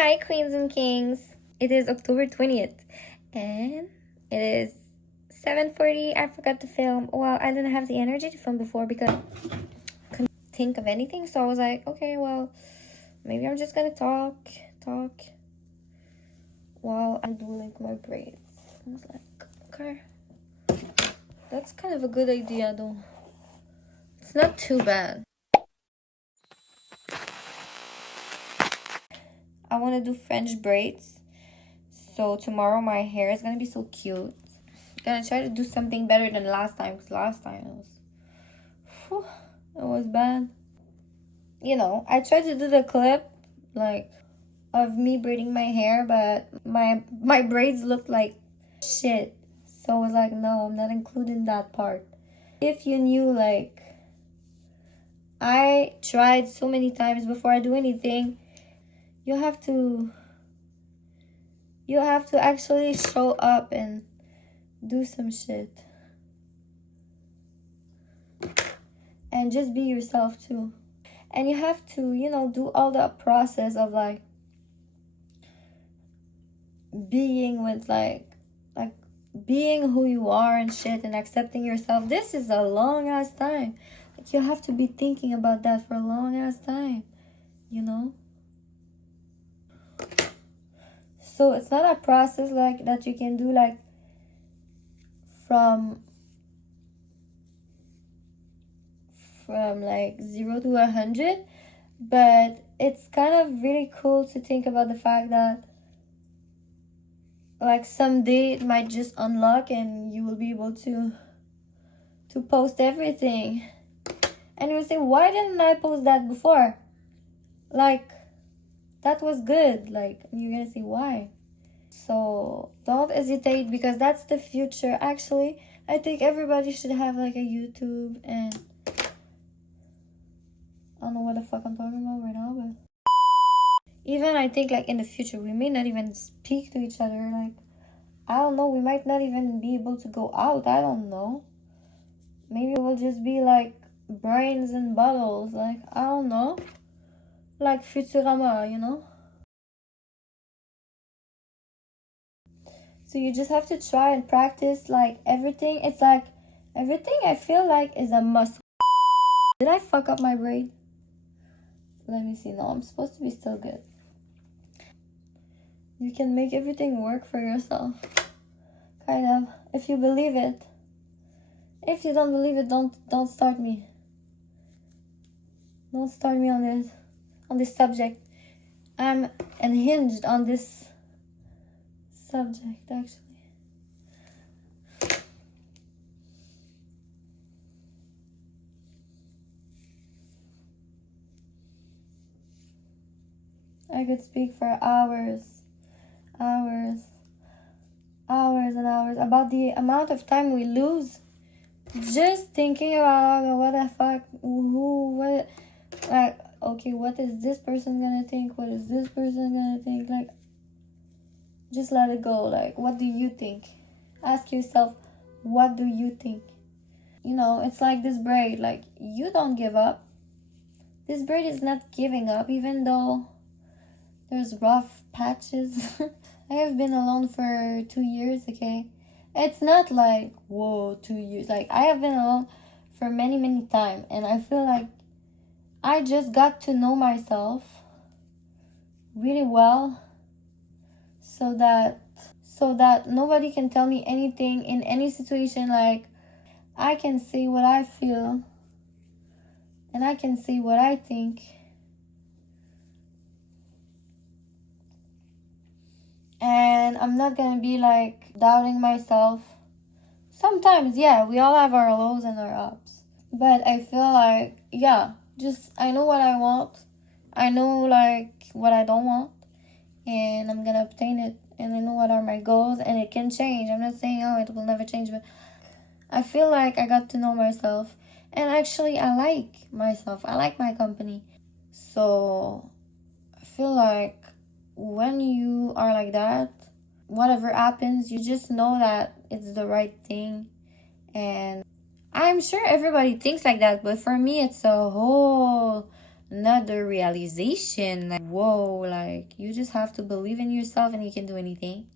Hi, queens and kings. It is October 20th and it is 7:40. I forgot to film. Well, I didn't have the energy to film before because I couldn't think of anything. So I was like, okay, well, maybe I'm just gonna talk while I'm doing my braids. I was like, okay, that's kind of a good idea though. It's not too bad. I want to do French braids. So tomorrow my hair is gonna be so cute. Gonna try to do something better than last time, because last time it was bad. You know, I tried to do the clip like of me braiding my hair, but my braids looked like shit. So I was like, no, I'm not including that part. If you knew, like, I tried so many times before I do anything, you have to actually show up and do some shit. And just be yourself too. And you have to, you know, do all the process of like being with like being who you are and shit and accepting yourself. This is a long ass time. Like, you have to be thinking about that for a long ass time, you know? So it's not a process like that you can do like from like 0 to 100, but it's kind of really cool to think about the fact that like someday it might just unlock and you will be able to post everything, and you'll say, why didn't I post that before? Like, that was good. Like, you're gonna say why. So don't hesitate, because that's the future. Actually, I think everybody should have like a YouTube, and I don't know what the fuck I'm talking about right now, but even I think like in the future we may not even speak to each other. Like, I don't know, we might not even be able to go out. I don't know. Maybe we'll just be like brains in bottles. Like, I don't know. Like Futurama, you know? So you just have to try and practice like everything. It's like everything I feel like is a must. Did I fuck up my braid? Let me see. No, I'm supposed to be still good. You can make everything work for yourself. Kind of. If you believe it. If you don't believe it, don't start me. Don't start me on this subject. I'm unhinged on this subject, actually. I could speak for hours and hours about the amount of time we lose just thinking about what the fuck, what, like, okay, what is this person gonna think? What is this person gonna think? Like, just let it go. Like, what do you think? Ask yourself, what do you think? You know, it's like this braid. Like, you don't give up. This braid is not giving up, even though there's rough patches. I have been alone for 2 years, okay? It's not like, whoa, 2 years. Like, I have been alone for many times, and I feel like I just got to know myself really well, so that nobody can tell me anything in any situation. Like, I can say what I feel, and I can say what I think. And I'm not gonna be like doubting myself. Sometimes, yeah, we all have our lows and our ups. But I feel like, yeah, just I know what I want. I know like what I don't want. And I'm gonna obtain it. And I know what are my goals, and it can change. I'm not saying, oh, it will never change, but I feel like I got to know myself. And actually, I like myself. I like my company. So I feel like when you are like that, whatever happens, you just know that it's the right thing. And I'm sure everybody thinks like that, but for me, it's a whole not the realization. Like, whoa, like, you just have to believe in yourself and you can do anything.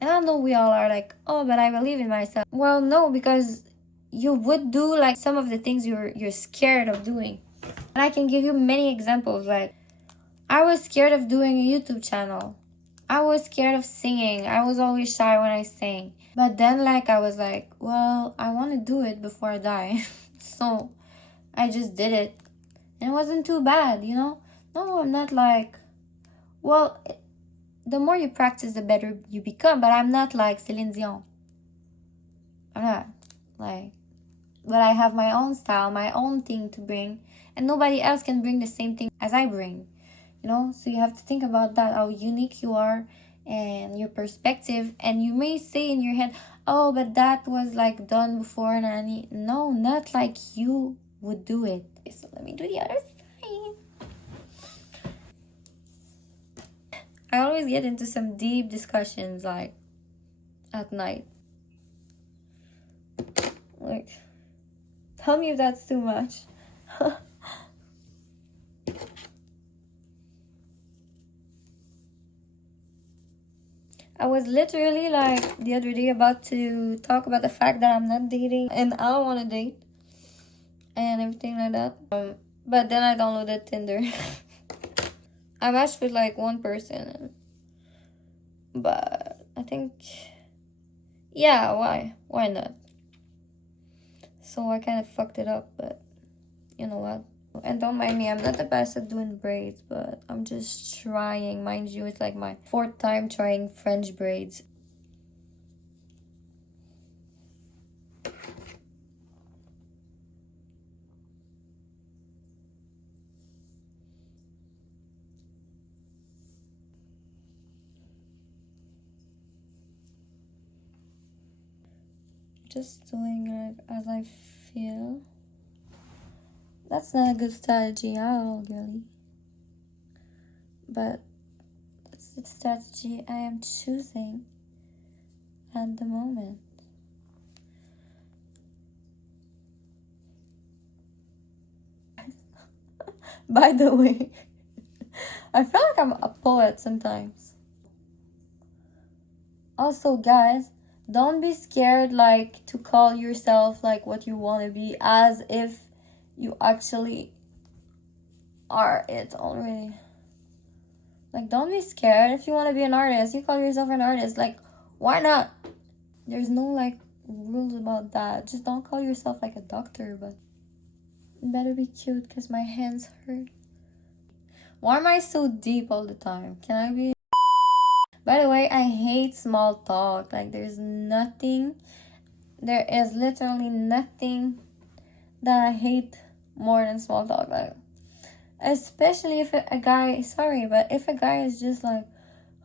And I know we all are like, oh, but I believe in myself. Well, no, because you would do like some of the things you're scared of doing. And I can give you many examples. Like, I was scared of doing a YouTube channel. I was scared of singing. I was always shy when I sang. But then, like, I was like, well, I want to do it before I die. So I just did it. And it wasn't too bad, you know? No, I'm not like, well, the more you practice, the better you become. But I'm not like Celine Dion. I'm not. Like, but I have my own style, my own thing to bring. And nobody else can bring the same thing as I bring. You know, so you have to think about that, how unique you are and your perspective. And you may say in your head, oh, but that was like done before, and I need, no, not like you would do it. So let me do the other side. I always get into some deep discussions like at night. Like, tell me if that's too much. I was literally like the other day about to talk about the fact that I'm not dating and I don't want to date and everything like that. But then I downloaded Tinder. I matched with like one person, but I think, yeah, why not? So I kind of fucked it up, but you know what? And don't mind me, I'm not the best at doing braids, but I'm just trying. Mind you, it's like my 4th time trying French braids. Just doing like as I feel. That's not a good strategy at all, girly. But that's the strategy I am choosing at the moment. By the way, I feel like I'm a poet sometimes. Also, guys, don't be scared like to call yourself like what you want to be, as if you actually are it already. Like, don't be scared. If you want to be an artist, you call yourself an artist. Like, why not? There's no like rules about that. Just don't call yourself like a doctor, but it better be cute because my hands hurt. Why am I so deep all the time? Can I be? By the way, I hate small talk. Like, there is literally nothing that I hate more than small talk. Like, especially if a guy, sorry, but if a guy is just like,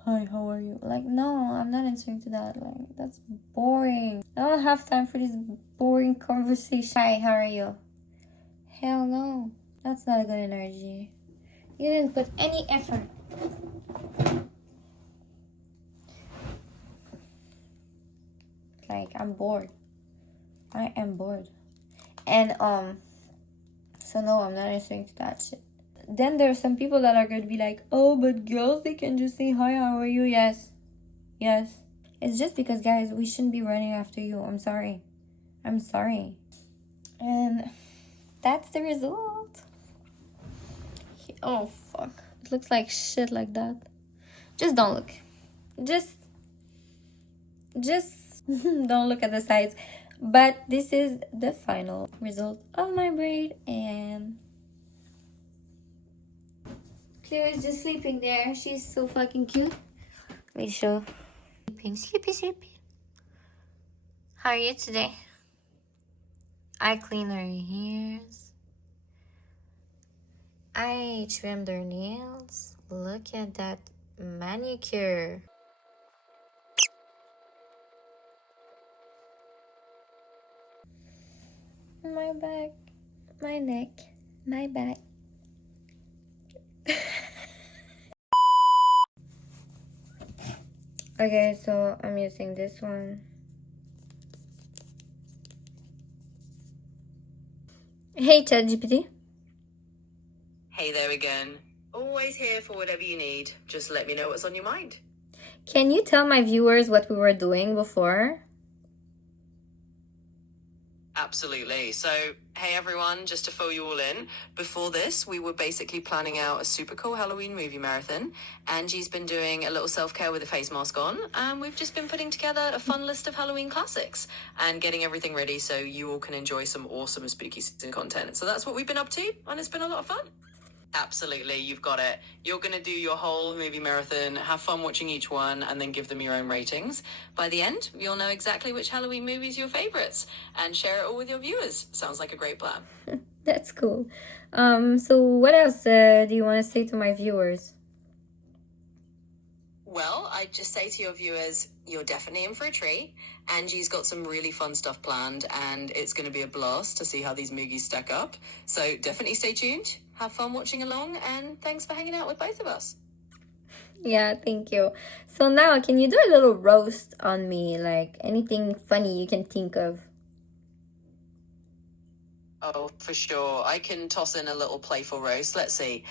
hi, how are you? Like, no, I'm not answering to that. Like, that's boring. I don't have time for this boring conversation. Hi, how are you? Hell no. That's not a good energy. You didn't put any effort. Like, I'm bored. I am bored. And, so no, I'm not answering to that shit. Then there's some people that are going to be like, oh, but girls, they can just say, hi, how are you? Yes. It's just because, guys, we shouldn't be running after you. I'm sorry. And that's the result. Oh, fuck. It looks like shit like that. Just don't look. Just don't look at the sides. But this is the final result of my braid, and Cleo is just sleeping there. She's so fucking cute. Let me show. Sleepy. How are you today? I clean her ears. I trimmed her nails. Look at that manicure. My back, my neck, my back. Okay, so I'm using this one. Hey, chatgpt. Hey there again. Always here for whatever you need. Just let me know what's on your mind. Can you tell my viewers what we were doing before? Absolutely. So, hey everyone, just to fill you all in, before this, we were basically planning out a super cool Halloween movie marathon. Angie's been doing a little self-care with a face mask on, and we've just been putting together a fun list of Halloween classics and getting everything ready so you all can enjoy some awesome spooky season content. So that's what we've been up to, and it's been a lot of fun. Absolutely, you've got it. You're going to do your whole movie marathon, have fun watching each one, and then give them your own ratings. By the end, you'll know exactly which Halloween movie's your favorites and share it all with your viewers. Sounds like a great plan. That's cool. So what else do you want to say to my viewers? Well, I'd just say to your viewers, you're definitely in for a treat. Angie's got some really fun stuff planned, and it's going to be a blast to see how these movies stack up. So definitely stay tuned, have fun watching along, and thanks for hanging out with both of us. Yeah, thank you. So now, can you do a little roast on me? Like anything funny you can think of? Oh, for sure. I can toss in a little playful roast. Let's see.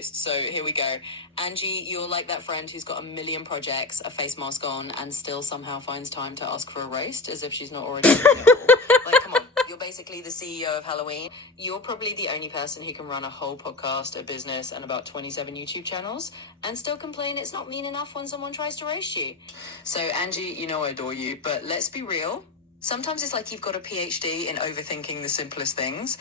So here we go. Angie, you're like that friend who's got a million projects, a face mask on, and still somehow finds time to ask for a roast as if she's not already doing it all. Like, come on. You're basically the CEO of Halloween. You're probably the only person who can run a whole podcast, a business, and about 27 YouTube channels, and still complain it's not mean enough when someone tries to roast you. So, Angie, you know I adore you, but let's be real. Sometimes it's like you've got a PhD in overthinking the simplest things.